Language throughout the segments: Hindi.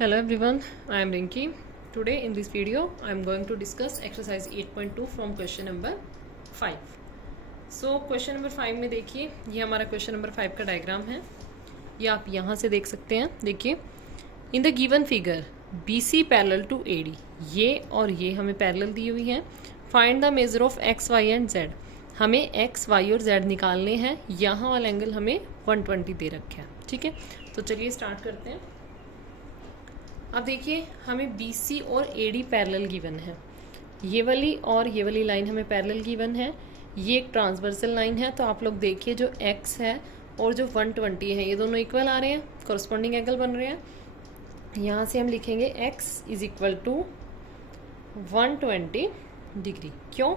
Hello everyone, I am Rinki. Today in this video I am going to discuss exercise 8.2 from question number 5. So question number 5 में देखिए, ये हमारा question number 5 का डायग्राम है. ये आप यहाँ से देख सकते हैं. देखिए, in the given figure BC parallel to AD, ये और ये हमें पैरेलल दी हुई हैं. Find the measure of x, y and z. हमें x, y और z निकालने हैं. यहाँ वाला एंगल हमें 120 दे रखा है. ठीक है, तो चलिए स्टार्ट करते हैं. अब देखिए, हमें BC और AD पैरेलल गिवन है. ये वाली और ये वाली लाइन हमें पैरेलल गिवन है. ये एक ट्रांसवर्सल लाइन है. तो आप लोग देखिए, जो x है और जो 120 है, ये दोनों इक्वल आ रहे हैं, कॉरस्पॉन्डिंग एंगल बन रहे हैं. यहाँ से हम लिखेंगे x is equal to 120 degree. क्यों?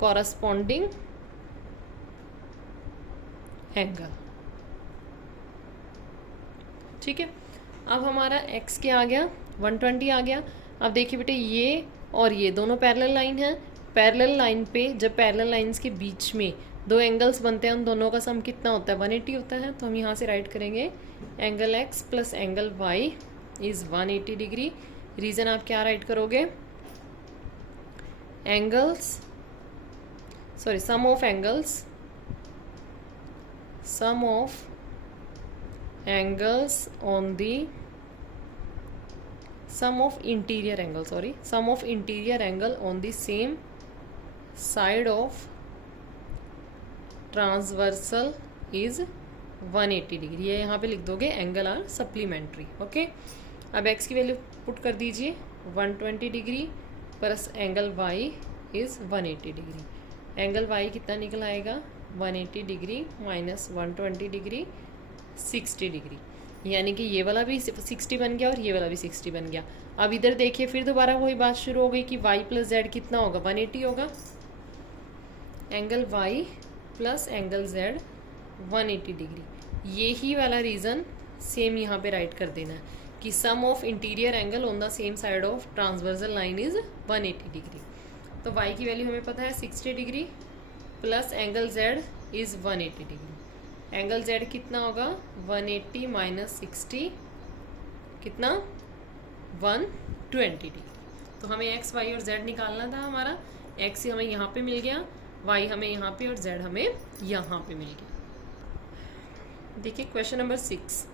Corresponding angle. ठीक है, अब हमारा x क्या आ गया? 120 आ गया. अब देखिए बेटे, ये और ये दोनों पैरेलल लाइन है. पैरेलल लाइन पे जब पैरेलल लाइंस के बीच में दो एंगल्स बनते हैं, उन दोनों का सम कितना होता है? 180 होता है. तो हम यहाँ से राइट करेंगे angle x plus angle y is 180 degree. Reason आप क्या राइट करोगे? Angles, sorry, sum of angles, sum of angles on the sum of interior angle on the same side of transversal is 180 degree. ये यहाँ पे लिख दोगे एंगल आर सप्लीमेंट्री. ओके, अब x की वैल्यू पुट कर दीजिए. 120 degree plus angle y is 180 degree. Angle y कितना निकल आएगा? 180 डिग्री माइनस 120 डिग्री 60 डिग्री. यानी कि ये वाला भी 60 बन गया और ये वाला भी 60 बन गया. अब इधर देखिए, फिर दोबारा वही बात शुरू हो गई कि y प्लस z कितना होगा? 180 होगा. Angle y plus angle z 180 degree. यही वाला रीज़न सेम यहाँ पे राइट कर देना है कि sum of interior angle on the same side of transversal line is 180 degree. तो y की वैल्यू हमें पता है 60 degree plus angle z is 180 degree. Angle z कितना होगा? 180 माइनस 60 कितना? 120 डिग्री. तो हमें x, y और z निकालना था. हमारा x हमें यहाँ पे मिल गया, y हमें यहाँ पे और z हमें यहाँ पे मिल गया. देखिए question number 6.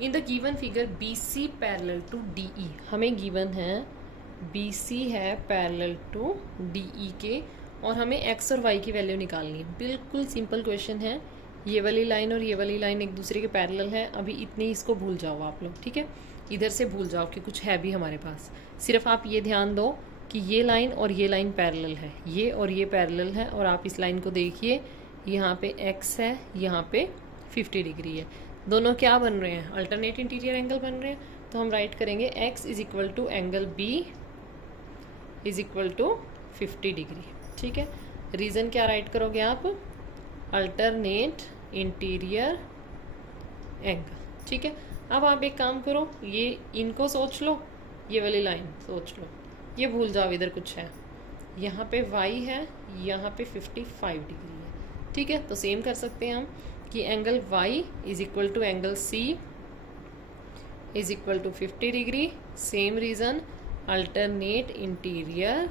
In the given figure BC parallel to DE. हमें गिवन है BC है पैरेलल टू DE के, और हमें x और y की वैल्यू निकालनी है. बिल्कुल सिंपल क्वेश्चन है. ये वाली लाइन और ये वाली लाइन एक दूसरे के पैरेलल है. अभी इतनी इसको भूल जाओ आप लोग. ठीक है, इधर से भूल जाओ कि कुछ है भी हमारे पास. सिर्फ आप ये ध्यान दो कि ये लाइन और ये लाइन पैरेलल है, ये और ये पैरेलल है. और आप इस लाइन को देखिए, यहाँ पे x है, यहाँ पे 50 डिग्री है. दोनों क्या बन रहे हैं? अल्टरनेट इंटीरियर एंगल बन रहे हैं. तो हम राइट करेंगे x is equal to angle B is equal to 50 degree. ठीक है, रीज़न क्या राइट करोगे आप? Alternate interior angle. ठीक है, अब आप एक काम करो, ये इनको सोच लो, ये वाली लाइन सोच लो, ये भूल जाओ इधर कुछ है. यहाँ पे y है, यहाँ पे 55 डिग्री है. ठीक है, तो सेम कर सकते हैं हम कि angle y is equal to angle C is equal to 50 degree. Same reason, alternate interior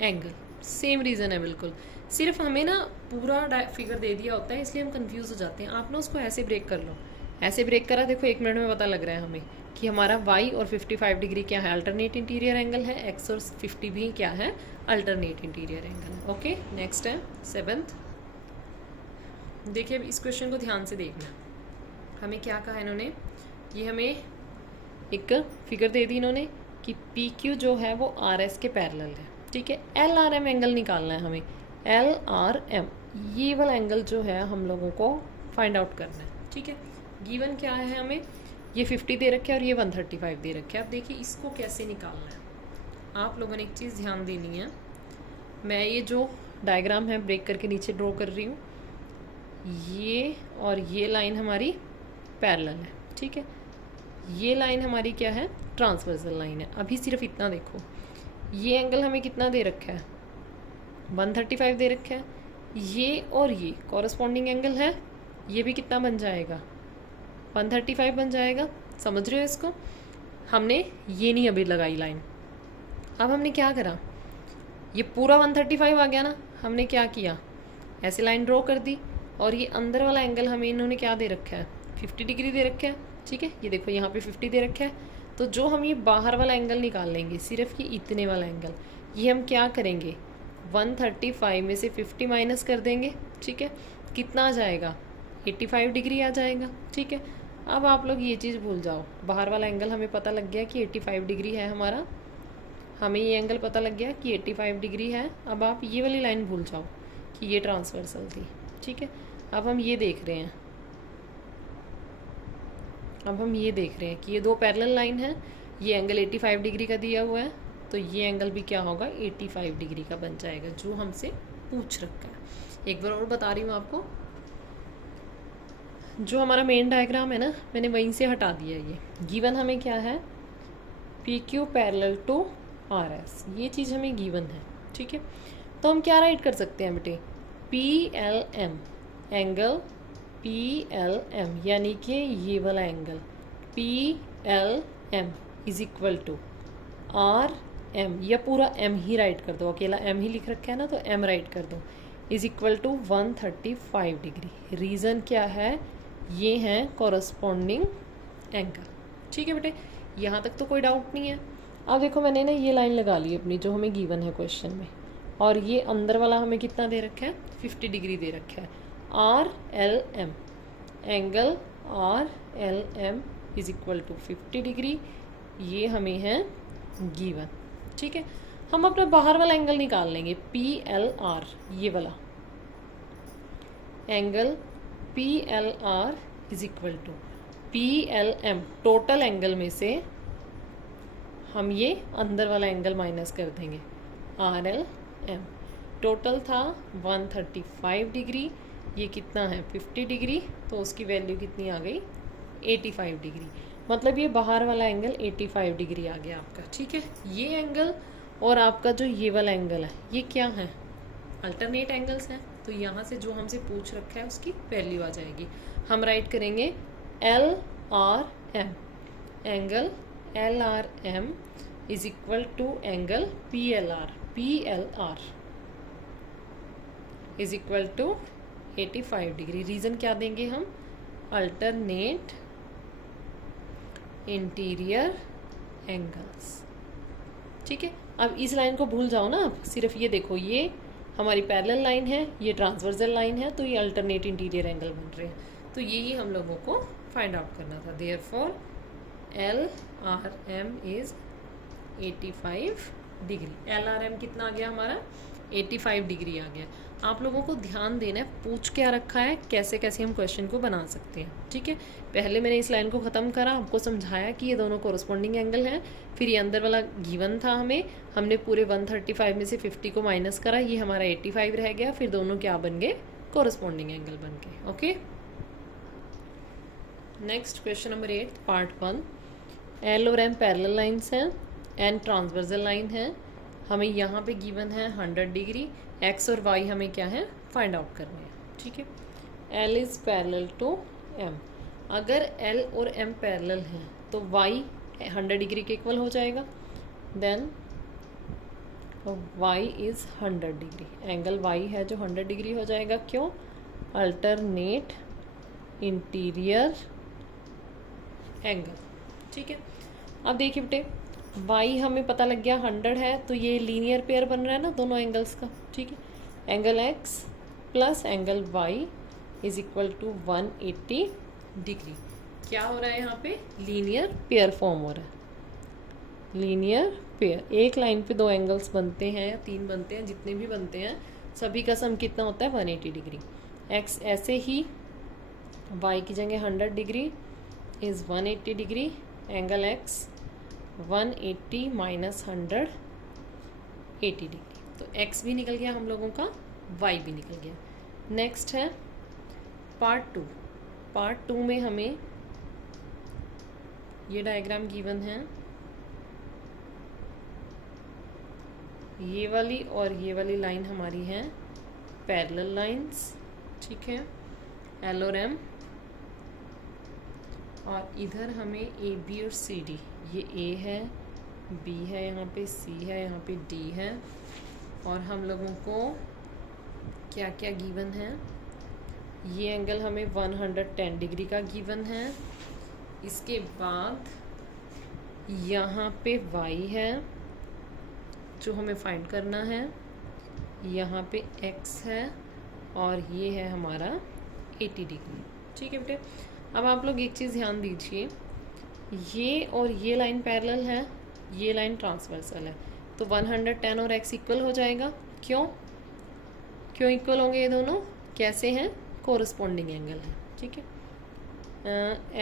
angle. Same reason है बिल्कुल. सिर्फ हमें ना पूरा फिगर दे दिया होता है, इसलिए हम कंफ्यूज हो जाते हैं. आप ना उसको ऐसे ब्रेक कर लो. ऐसे ब्रेक करा, देखो 1 मिनट में पता लग रहा है हमें कि हमारा y और 55 डिग्री क्या है? अल्टरनेट इंटीरियर एंगल है. x और 50 भी क्या है? Alternate interior angle. Okay, next है 7th. देखिए, अब इस क्वेश्चन को ध्यान से देखना. हमें क्या कहा इन्होंने? ये हमें एक फिगर दे दी इन्होंने कि PQ जो है वो RS के पैरेलल है. ठीक है, LRM एंगल निकालना है हमें. LRM, ये वाला एंगल जो है हम लोगों को फाइंड आउट करना है. ठीक है, गिवन क्या है हमें? ये 50 दे रखे है और ये 135 दे रखे है. अब देखिए इसको कैसे निकालना है. आप लोगों ने एक चीज़ ध्यान देनी है. मैं ये जो डायग्राम है ब्रेक करके नीचे ड्रॉ कर रही हूँ. ये और ये लाइन हमारी पैरेलल है. ठीक है, ये लाइन हमारी क्या है? ट्रांसवर्सल लाइन है. अभी सिर्फ इतना देखो, ये एंगल हमें कितना दे रखा है? 135 दे रखा है. ये और ये कॉरस्पॉन्डिंग एंगल है. ये भी कितना बन जाएगा? 135 बन जाएगा. समझ रहे हो इसको? हमने ये नहीं अभी लगाई लाइन। अब हमने क्या करा, ये पूरा 135 आ गया ना, हमने क्या किया, ऐसे लाइन ड्रॉ कर दी, और ये अंदर वाला एंगल हमें इन्होंने क्या दे रखा है, 50 डिग्री दे रखा है। ठीक है, ये देखो यहाँ पे 50 दे रखा है। तो जो हम ये बाहर वाला एंगल निकाल लेंगे, सिर्फ ये इतने वाला एंगल, ये हम क्या करेंगे, 135 में से 50 माइनस कर देंगे। ठीक है, कितना आ जाएगा, 85 डिग्री आ जाएगा। ठीक है, अब आप लोग ये चीज़ भूल जाओ, बाहर वाला एंगल हमें पता लग गया कि 85 डिग्री है हमारा, हमें ये एंगल पता लग गया कि 85 डिग्री है। अब आप ये वाली लाइन भूल जाओ कि ये ट्रांसवर्सल थी। ठीक है, अब हम ये देख रहे हैं, अब हम ये देख रहे हैं कि ये दो पैरेलल लाइन है, ये एंगल 85 डिग्री का दिया हुआ है, तो ये एंगल भी क्या होगा, 85 डिग्री का बन जाएगा, जो हमसे पूछ रखा है। एक बार और बता रही हूँ आपको, जो हमारा मेन डायग्राम है ना, मैंने वहीं से हटा दिया। ये गिवन हमें क्या है, P Q parallel to R S, ये चीज़ हमें गिवन है। ठीक है, तो हम क्या राइट कर सकते हैं बेटे, P L M angle, P L M यानी कि ये वाला angle P L M is equal to R M, या पूरा एम ही राइट कर दो, अकेला एम ही लिख रखा है ना, तो एम राइट कर दो, is equal to 135 degree. Reason क्या है, ये है कॉरस्पॉन्डिंग एंगल। ठीक है बेटे, यहाँ तक तो कोई डाउट नहीं है। अब देखो मैंने ना ये लाइन लगा ली अपनी, जो हमें गिवन है क्वेश्चन में, और ये अंदर वाला हमें कितना दे रखा है, 50 डिग्री दे रखा है। R L M angle R L M is equal to 50 degree, ये हमें है गिवन। ठीक है, हम अपना बाहर वाला एंगल निकाल लेंगे, पी एल आर, ये वाला angle P L R is equal to P L M, total angle में से हम ये अंदर वाला एंगल माइनस कर देंगे, आर एल एम। टोटल था 135 डिग्री, ये कितना है 50 डिग्री, तो उसकी वैल्यू कितनी आ गई, 85 डिग्री। मतलब ये बाहर वाला एंगल 85 डिग्री आ गया आपका। ठीक है, ये एंगल और आपका जो ये वाला एंगल है, ये क्या है, अल्टरनेट एंगल्स हैं, तो यहाँ से जो हमसे पूछ रखा है उसकी वैल्यू आ जाएगी। हम राइट करेंगे L R M, angle L R M is equal to angle P L R, P L R is equal to 85 degree. Reason क्या देंगे हम, अल्टरनेट इंटीरियर एंगल्स। ठीक है, अब इस लाइन को भूल जाओ ना, सिर्फ ये देखो, ये हमारी पैरेलल लाइन है, ये ट्रांसवर्सल लाइन है, तो ये अल्टरनेट इंटीरियर एंगल बन रहे हैं। तो यही हम लोगों को फाइंड आउट करना था। Therefore L R M is 85 degree. L R M कितना आ गया हमारा, 85 डिग्री आ गया। आप लोगों को ध्यान देना है, पूछ क्या रखा है, कैसे कैसे हम क्वेश्चन को बना सकते हैं। ठीक है, पहले मैंने इस लाइन को ख़त्म करा, आपको समझाया कि ये दोनों कोरस्पॉन्डिंग एंगल हैं, फिर ये अंदर वाला गिवन था हमें, हमने पूरे 135 में से 50 को माइनस करा, ये हमारा 85 रह गया, फिर दोनों क्या बन गए, कोरस्पॉन्डिंग एंगल बन गए। Okay, next question number 8 part 1। L और एम पैरेलल लाइन्स हैं, एन ट्रांसवर्सल लाइन है, हमें यहाँ पे गिवन है 100 डिग्री, एक्स और वाई हमें क्या है फाइंड आउट करने हैं। ठीक है, L is parallel to M, अगर एल और एम पैरेलल हैं तो वाई 100 डिग्री के इक्वल हो जाएगा, then Y is 100 degree, angle Y है जो 100 डिग्री हो जाएगा। क्यों, अल्टरनेट इंटीरियर एंगल। ठीक है, अब देखिए बेटे, y हमें पता लग गया 100 है, तो ये लीनियर पेयर बन रहा है ना दोनों एंगल्स का। ठीक है, angle x plus angle y is equal to 180 degree. क्या हो रहा है यहाँ पे, लीनियर पेयर फॉर्म हो रहा है। लीनियर पेयर, एक लाइन पे दो एंगल्स बनते हैं या तीन बनते हैं, जितने भी बनते हैं सभी का सम कितना होता है, 180 डिग्री। x ऐसे ही y की जगह 100 degree is 180 degree, angle x 180 minus 100 80 degree, तो x भी निकल गया हम लोगों का, y भी निकल गया। नेक्स्ट है पार्ट 2। पार्ट 2 में हमें ये डायग्राम गिवन है, ये वाली और ये वाली लाइन हमारी है पैरेलल लाइंस। ठीक है, एल और एम, और इधर हमें ए बी और सी डी, ये ए है, बी है, यहाँ पे सी है, यहाँ पे डी है, और हम लोगों को क्या क्या गिवन है, ये एंगल हमें 110 डिग्री का गिवन है। इसके बाद यहाँ पे y है जो हमें फाइंड करना है, यहाँ पे x है, और ये है हमारा 80 डिग्री। ठीक है बेटे, अब आप लोग एक चीज़ ध्यान दीजिए, ये और ये लाइन पैरेलल है, ये लाइन ट्रांसवर्सल है, तो 110 और x इक्वल हो जाएगा। क्यों क्यों इक्वल होंगे ये दोनों? कैसे हैं? कोरस्पॉन्डिंग एंगल है। ठीक है,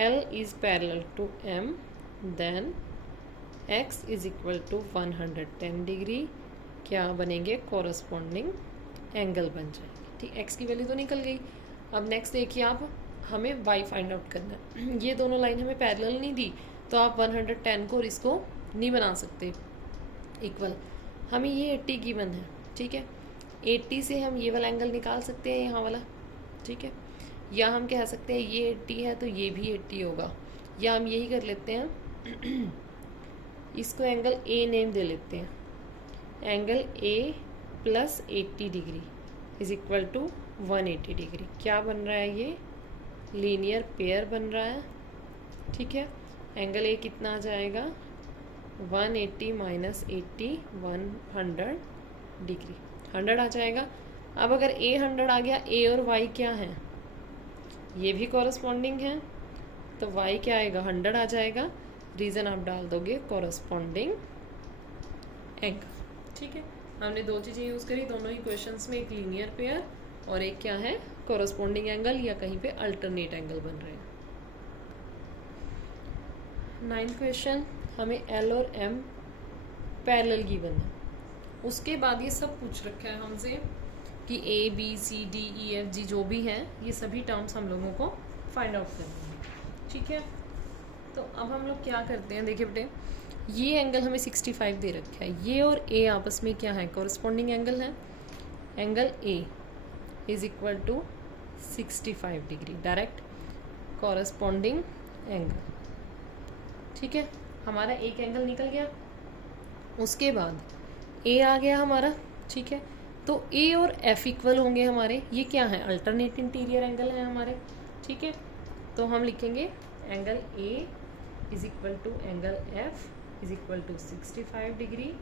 L is parallel to M, then x is equal to 110 degree, क्या बनेंगे? कोरस्पॉन्डिंग एंगल बन जाएंगे। ठीक, x की वैल्यू तो निकल गई। अब नेक्स्ट देखिए आप, हमें y फाइंड आउट करना है। ये दोनों लाइन हमें पैरेलल नहीं दी, तो आप 110 को और इसको नहीं बना सकते इक्वल। हमें ये 80 गिवन है। ठीक है, 80 से हम ये वाला एंगल निकाल सकते हैं, यहाँ वाला। ठीक है, या हम कह सकते हैं ये 80 है तो ये भी 80 होगा, या हम यही कर लेते हैं इसको एंगल ए नेम दे लेते हैं। Angle A plus 80 degree is equal to 180 degree. क्या बन रहा है? ये लीनियर पेयर बन रहा है। ठीक है, एंगल ए कितना आ जाएगा? 180 माइनस 80, 100 डिग्री, 100 आ जाएगा। अब अगर ए 100 आ गया, ए और वाई क्या है? ये भी कॉरस्पॉन्डिंग है, तो वाई क्या आएगा? 100 आ जाएगा। रीज़न आप डाल दोगे कॉरस्पॉन्डिंग एंगल। ठीक है, हमने दो चीज़ें यूज़ करी दोनों ही क्वेश्चंस में, एक लीनियर पेयर और एक क्या है? कॉरस्पॉन्डिंग एंगल, या कहीं पे अल्टरनेट एंगल बन रहे हैं। 9th क्वेश्चन, हमें L और M पैरेलल गिवन है। उसके बाद ये सब पूछ रखा है हमसे कि A B C D E F G जो भी हैं, ये सभी टर्म्स हम लोगों को फाइंड आउट करना है। ठीक है, तो अब हम लोग क्या करते हैं, देखिए बेटे, ये एंगल हमें 65 दे रखा है, ये और A आपस में क्या है? कॉरस्पॉन्डिंग एंगल है। Angle A is equal to 65 degree, direct corresponding angle. ठीक है, हमारा एक एंगल निकल गया। उसके बाद A आ गया हमारा। ठीक है, तो A और F इक्वल होंगे हमारे। ये क्या है? अल्टरनेट इंटीरियर एंगल है हमारे। ठीक है, तो हम लिखेंगे angle A is equal to angle F is equal to 65 degree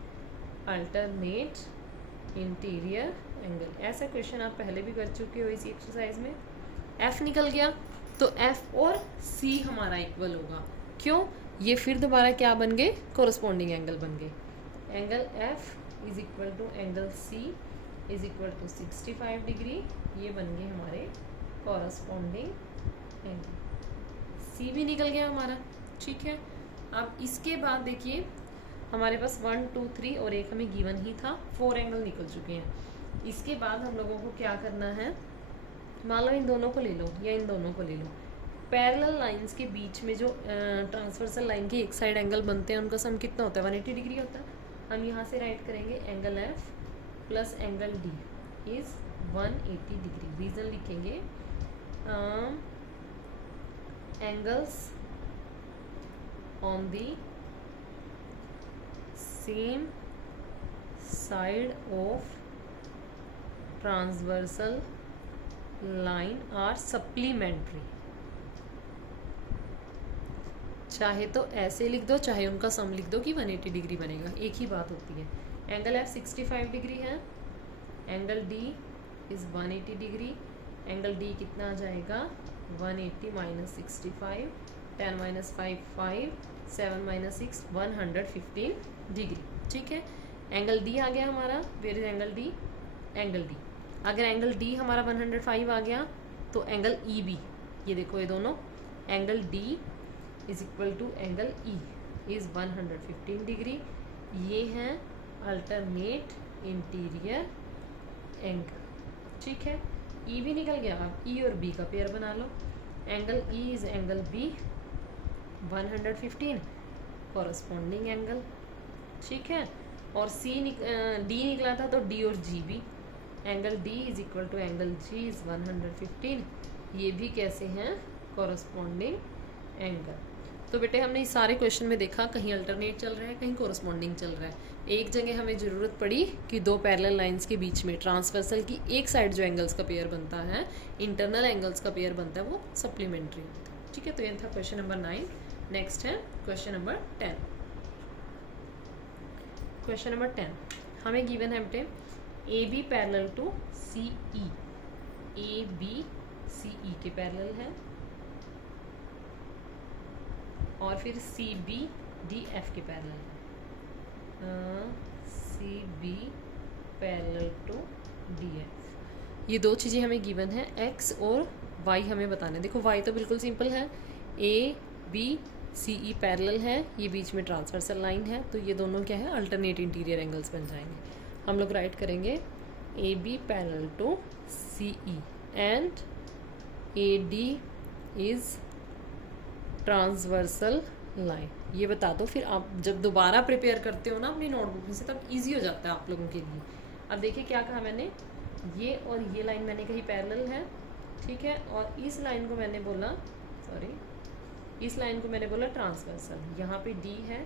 alternate interior angle. ऐसा क्वेश्चन आप पहले भी कर चुके हो इसी एक्सरसाइज में। F निकल गया, तो F और C हमारा इक्वल होगा। क्यों? ये फिर दोबारा क्या बन गए? कोरस्पॉन्डिंग एंगल बन गए। Angle F is equal to angle C is equal to 65 degree, ये बन गए हमारे कॉरस्पॉन्डिंग एंगल। C भी निकल गया हमारा। ठीक है, अब इसके बाद देखिए हमारे पास 1 2 3 और एक हमें गिवन ही था, 4 एंगल निकल चुके हैं। इसके बाद हम लोगों को क्या करना है, मान लो इन दोनों को ले लो या इन दोनों को ले लो। पैरेलल लाइंस के बीच में जो ट्रांसवर्सल लाइन के एक साइड एंगल बनते हैं उनका सम कितना होता है? 180 डिग्री होता है। हम यहाँ से राइट करेंगे angle F plus angle D is 180 degree. Reason लिखेंगे angles on the same side of transversal line are supplementary. चाहे तो ऐसे लिख दो, चाहे उनका सम लिख दो कि 180 डिग्री बनेगा, एक ही बात होती है। एंगल F 65 डिग्री है, angle D is 180 degree. Angle D कितना आ जाएगा? 180 माइनस 65, 10 माइनस 5 5, 7 माइनस 6 115 डिग्री। ठीक है, एंगल D आ गया हमारा। Where is angle D? Angle D, अगर एंगल D हमारा 105 आ गया तो एंगल EB, ये देखो ये दोनों, angle D is equal to angle E is 115 degree. ये हैं अल्टरनेट इंटीरियर एंगल। ठीक है, E भी निकल गया। अब E और B का पेयर बना लो। Angle E is angle B 115 corresponding angle. ठीक है, और D निकला था तो D और G भी। Angle D is equal to angle G is 115, ये भी कैसे हैं? Corresponding angle. तो बेटे हमने इस सारे क्वेश्चन में देखा कहीं अल्टरनेट चल रहा है, कहीं कोरस्पॉन्डिंग चल रहा है। एक जगह हमें ज़रूरत पड़ी कि दो पैरेलल लाइंस के बीच में ट्रांसवर्सल की एक साइड जो एंगल्स का पेयर बनता है, इंटरनल एंगल्स का पेयर बनता है, वो सप्लीमेंट्री होता है। ठीक है, तो ये था क्वेश्चन नंबर 9। नेक्स्ट है क्वेश्चन नंबर 10। क्वेश्चन नंबर 10 हमें गिवन है बेटे A B parallel to C E, A B C E के पैरेलल है, और फिर सी बी डी एफ के पैरेलल है, C B parallel to D F. ये दो चीज़ें हमें गिवन है, एक्स और वाई हमें बताना है। देखो वाई तो बिल्कुल सिंपल है, ए बी सी ई पैरेलल है, ये बीच में ट्रांसवर्सल लाइन है, तो ये दोनों क्या है, अल्टरनेट इंटीरियर एंगल्स बन जाएंगे। हम लोग राइट करेंगे A B parallel to C E and A D is transversal line. ये बता दो, फिर आप जब दोबारा प्रिपेयर करते हो ना अपनी नोटबुक में से, तब इजी हो जाता है आप लोगों के लिए। अब देखिए क्या कहा मैंने, ये और ये लाइन मैंने कही पैरेलल है, ठीक है, और इस लाइन को मैंने बोला, सॉरी, इस लाइन को मैंने बोला ट्रांसवर्सल। यहाँ पे डी है,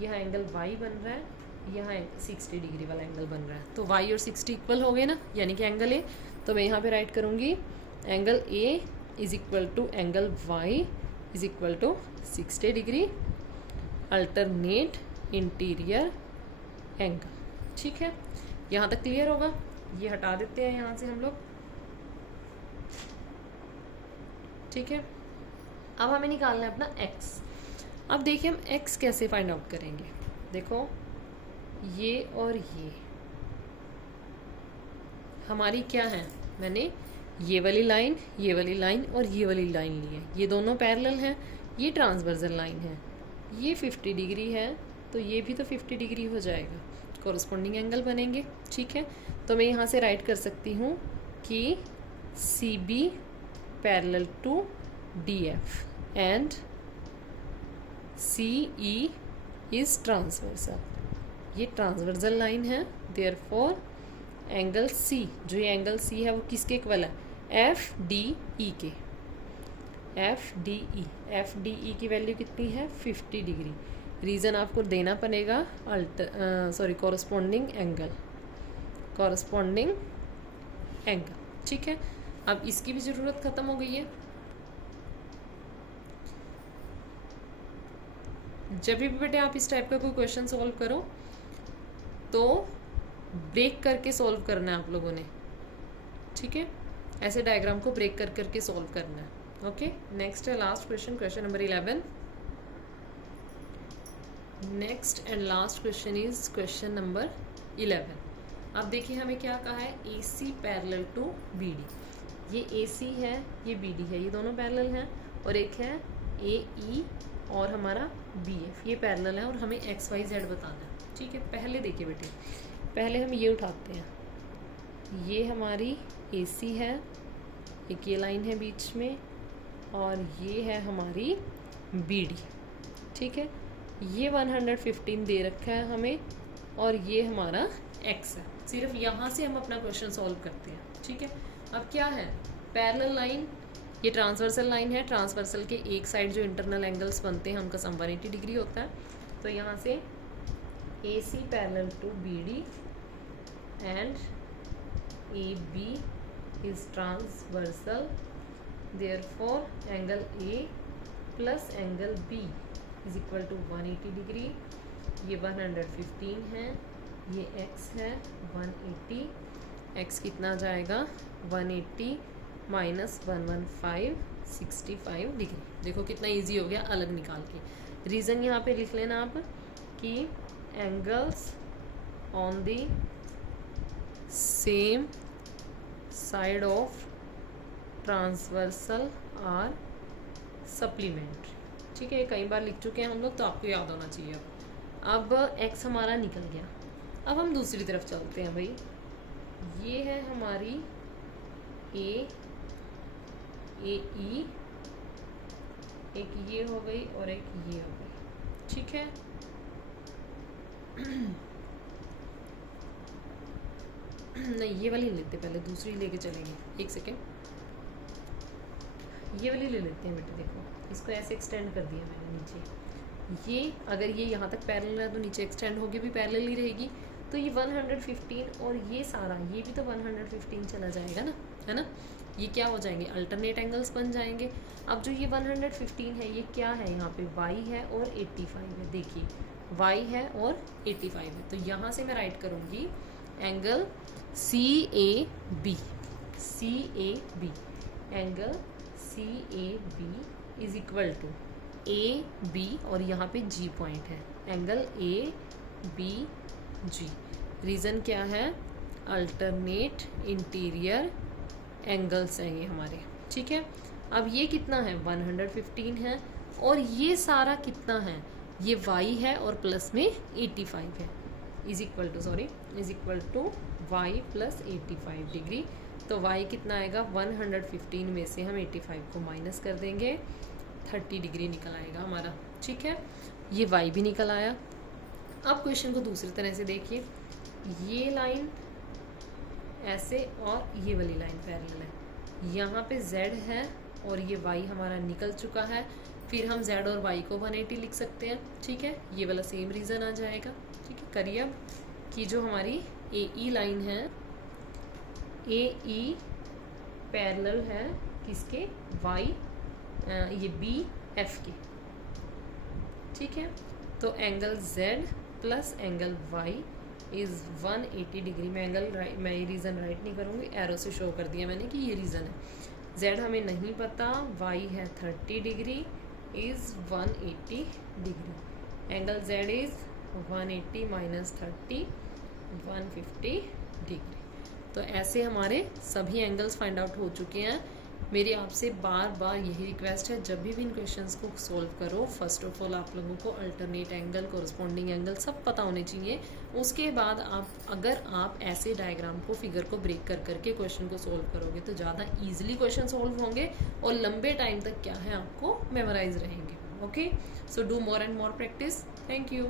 यहाँ एंगल वाई बन रहा है, यहाँ 60 डिग्री वाला एंगल बन रहा है, तो वाई और 60 इक्वल हो गए ना, यानी कि एंगल ए। तो मैं यहाँ पे राइट करूँगी angle A is equal to angle Y is equal to 60 degree alternate interior angle. ठीक है, यहाँ तक क्लियर होगा। ये हटा देते हैं यहाँ से हम लोग। ठीक है, अब हमें निकालना है अपना x। अब देखिए हम x कैसे फाइंड आउट करेंगे। देखो ये और ये हमारी क्या है, मैंने ये वाली लाइन, ये वाली लाइन और ये वाली लाइन ली है, ये दोनों पैरेलल हैं, ये ट्रांसवर्सल लाइन है, ये 50 डिग्री है, तो ये भी तो 50 डिग्री हो जाएगा, कॉरस्पॉन्डिंग एंगल बनेंगे। ठीक है, तो मैं यहाँ से राइट कर सकती हूँ कि C B parallel to D F and C E is transversal. ये ट्रांसवर्सल लाइन है, देयरफॉर एंगल सी, जो ये एंगल सी है वो किसके इक्वल है, एफ डी ई के। एफ डी ई की वैल्यू कितनी है, 50 डिग्री। रीज़न आपको देना पड़ेगा कॉरस्पॉन्डिंग एंगल। ठीक है, अब इसकी भी ज़रूरत ख़त्म हो गई है। जब भी बेटे आप इस टाइप का कोई क्वेश्चन सॉल्व करो तो ब्रेक करके सॉल्व करना है आप लोगों ने। ठीक है, ऐसे डायग्राम को ब्रेक कर करके सॉल्व करना है। ओके, नेक्स्ट है last question, question number 11। Next and last question is question number 11। अब देखिए हमें क्या कहा है, A C parallel to B D. ये ए सी है, ये बी डी है, ये दोनों पैरेलल हैं, और एक है ए ई और हमारा बी एफ, ये पैरेलल है, और हमें एक्स वाई जेड बताना है। ठीक है, पहले देखिए बेटे, पहले हम ये उठाते हैं, ये हमारी ए सी है, एक ये लाइन है बीच में, और ये है हमारी बी डी। ठीक है, ये 115 दे रखा है हमें, और ये हमारा x है। सिर्फ यहाँ से हम अपना क्वेश्चन सॉल्व करते हैं। ठीक है, अब क्या है, पैरेलल लाइन, ये ट्रांसवर्सल लाइन है, ट्रांसवर्सल के एक साइड जो इंटरनल एंगल्स बनते हैं उनका सम 180 डिग्री होता है। तो यहाँ से A C parallel to B D and A B is transversal, therefore angle A plus angle B is equal to 180 degree. ये 115 है, ये x है 180, x कितना जाएगा 180 माइनस 115 65 डिग्री। देखो कितना इजी हो गया अलग निकाल के। रीज़न यहाँ पे लिख लेना आप कि angles on the same side of transversal are supplementary. ठीक है, कई बार लिख चुके हैं हम लोग, तो आपको याद होना चाहिए। अब x हमारा निकल गया। अब हम दूसरी तरफ चलते हैं भाई, ये है हमारी ए ई, एक ये हो गई और एक ये हो गई। ठीक है, नहीं ये वाली लेते, पहले दूसरी लेके चलेंगे, एक सेकेंड, ये वाली ले लेते हैं बेटे। देखो इसको ऐसे एक्सटेंड कर दिया मैंने नीचे। ये अगर ये यहाँ तक पैरेलल है तो नीचे एक्सटेंड होके भी पैरेलल ही रहेगी। तो ये 115 और ये सारा ये भी तो 115 चला जाएगा ना, है ना। ये क्या हो जाएंगे, अल्टरनेट एंगल्स बन जाएंगे। अब जो ये 115 है ये क्या है, यहाँ पे y है और 85 है। देखिए y है और 85 है, तो यहाँ से मैं राइट करूँगी angle CAB, angle CAB is equal to AB और यहाँ पे G पॉइंट है, एंगल ABG। रीज़न क्या है, अल्टरनेट इंटीरियर एंगल्स हैं ये हमारे, ठीक है। अब ये कितना है, 115 है और ये सारा कितना है, ये y है और प्लस में 85 है, is equal to y plus 85 degree. तो y कितना आएगा, 115 में से हम 85 को माइनस कर देंगे, 30 डिग्री निकल आएगा हमारा, ठीक है। ये y भी निकल आया। अब क्वेश्चन को दूसरी तरह से देखिए, ये लाइन ऐसे और ये वाली लाइन पैरेलल है, यहाँ पे z है और ये y हमारा निकल चुका है, फिर हम z और y को 180 लिख सकते हैं, ठीक है। ये वाला सेम रीज़न आ जाएगा, ठीक है। करिए अब कि जो हमारी AE लाइन है, AE पैरेलल है किसके, y ये BF के, ठीक है। तो angle Z plus angle Y is 180 degree. मैं मैं ये रीज़न राइट नहीं करूँगी, एरो से शो कर दिया मैंने कि ये रीज़न है। Z हमें नहीं पता, Y है 30 degree is 180 degree. Angle Z is 180 minus 30 150 degree. तो ऐसे हमारे सभी एंगल्स फाइंड आउट हो चुके हैं। मेरी आपसे बार बार यही रिक्वेस्ट है, जब भी इन क्वेश्चंस को सॉल्व करो, फर्स्ट ऑफ ऑल आप लोगों को अल्टरनेट एंगल, कोरस्पॉन्डिंग एंगल सब पता होने चाहिए। उसके बाद अगर आप ऐसे डायग्राम को, फिगर को ब्रेक कर करके क्वेश्चन को सॉल्व करोगे तो ज़्यादा ईजिली क्वेश्चन सॉल्व होंगे और लंबे टाइम तक क्या है आपको मेमोराइज रहेंगे। Okay, so do more and more practice. Thank you.